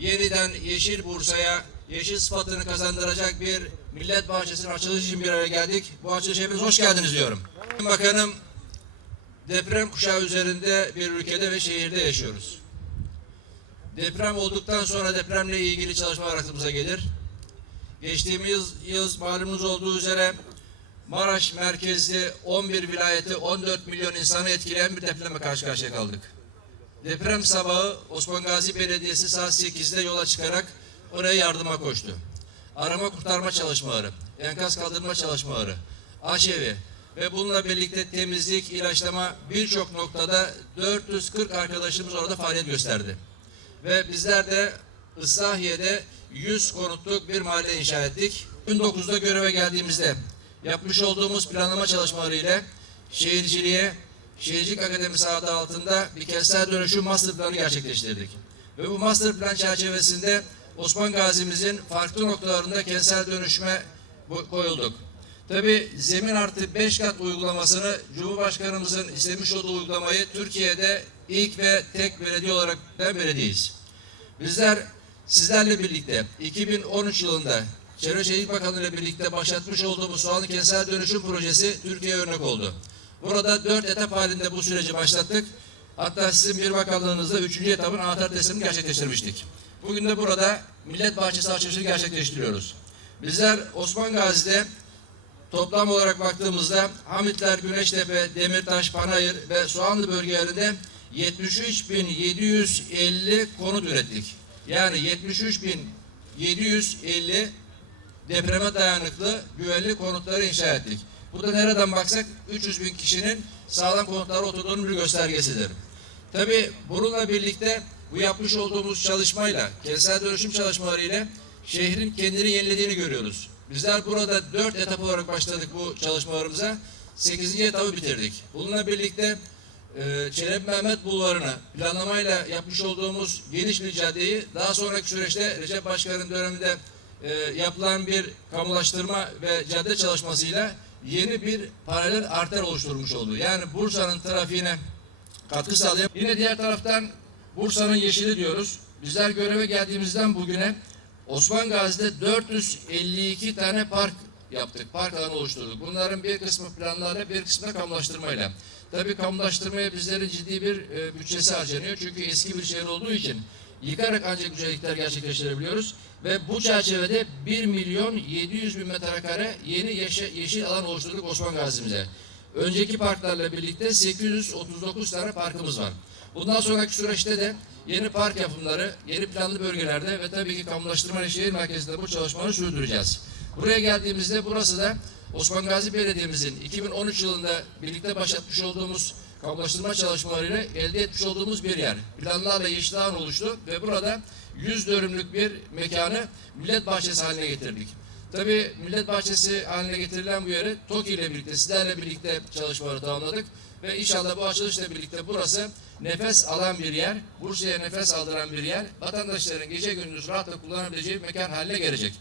yeniden Yeşil Bursa'ya yeşil sıfatını kazandıracak bir millet bahçesinin açılışı için bir araya geldik. Bu açılışa hepiniz hoş geldiniz diyorum. Bakanım, deprem kuşağı üzerinde bir ülkede ve şehirde yaşıyoruz. Deprem olduktan sonra depremle ilgili çalışmalar aklımıza gelir. Geçtiğimiz yıl, malumunuz olduğu üzere Maraş merkezli 11 vilayeti 14 milyon insanı etkileyen bir depreme karşı karşıya kaldık. Deprem sabahı Osman Gazi Belediyesi saat 8'de yola çıkarak oraya yardıma koştu. Arama kurtarma çalışmaları, enkaz kaldırma çalışmaları, aşevi ve bununla birlikte temizlik, ilaçlama birçok noktada 440 arkadaşımız orada faaliyet gösterdi. Ve bizler de Islahiye'de 100 konutluk bir mahalle inşa ettik. 2009'da göreve geldiğimizde yapmış olduğumuz planlama çalışmaları ile şehirciliğe, Şehircilik Akademisi adı altında bir kentsel dönüşüm master planı gerçekleştirdik. Ve bu master plan çerçevesinde Osman Gazi'mizin farklı noktalarında kentsel dönüşüme bu- koyulduk. Tabi zemin artı 5 kat uygulamasını Cumhurbaşkanımızın istemiş olduğu uygulamayı Türkiye'de ilk ve tek belediye olarak ben belediyeyiz. Bizler sizlerle birlikte 2013 yılında Çevre Şehircilik Bakanlığı ile birlikte başlatmış olduğumuz Soğanlı Kentsel Dönüşüm Projesi Türkiye'ye örnek oldu. Burada dört etap halinde bu süreci başlattık. Hatta sizin bir bakanlığınızda üçüncü etapın anahtar teslimini gerçekleştirmiştik. Bugün de burada Millet Bahçesi açılışını gerçekleştiriyoruz. Bizler Osman Gazi'de toplam olarak baktığımızda Hamitler, Güneştepe, Demirtaş, Panayır ve Soğanlı bölgelerinde 73.750 konut ürettik. Yani 73.750 depreme dayanıklı güvenli konutları inşa ettik. Bu da nereden baksak 300 bin kişinin sağlam konutlara oturduğunun bir göstergesidir. Tabi bununla birlikte bu yapmış olduğumuz çalışmayla, kentsel dönüşüm çalışmalarıyla şehrin kendini yenilediğini görüyoruz. Bizler burada dört etap olarak başladık bu çalışmalarımıza. Sekizinci etabı bitirdik. Bununla birlikte e, Çelebi Mehmet Bulvarı'nı planlamayla yapmış olduğumuz geniş bir caddeyi daha sonraki süreçte Recep Başkan'ın döneminde e, yapılan bir kamulaştırma ve cadde çalışmasıyla yeni bir paralel arter oluşturmuş oldu. Yani Bursa'nın trafiğine katkı sağlayan. Yine diğer taraftan Bursa'nın yeşili diyoruz. Bizler göreve geldiğimizden bugüne Osman Gazi'de 452 tane park yaptık. Park alanı oluşturduk. Bunların bir kısmı planlarla bir kısmı kamulaştırmayla. Tabii kamulaştırmaya bizlerin ciddi bir e, bütçesi harcanıyor. Çünkü eski bir şehir olduğu için yıkarak ancak güzellikler gerçekleştirebiliyoruz. Ve bu çerçevede 1 milyon 700 bin metrekare yeni yeşil, alan oluşturduk Osman Gazi'mize. Önceki parklarla birlikte 839 tane parkımız var. Bundan sonraki süreçte de yeni park yapımları, yeni planlı bölgelerde ve tabii ki kamulaştırma ile şehir merkezinde bu çalışmaları sürdüreceğiz. Buraya geldiğimizde burası da Osman Gazi Belediye'mizin 2013 yılında birlikte başlatmış olduğumuz kamulaştırma çalışmalarıyla elde etmiş olduğumuz bir yer. Planlarla yeşil oluştu ve burada 100 dönümlük bir mekanı millet bahçesi haline getirdik. Tabii millet bahçesi haline getirilen bu yeri TOKİ ile birlikte, sizlerle birlikte çalışmaları tamamladık. Ve inşallah bu açılışla birlikte burası nefes alan bir yer, Bursa'ya nefes aldıran bir yer, vatandaşların gece gündüz rahatla kullanabileceği bir mekan haline gelecek.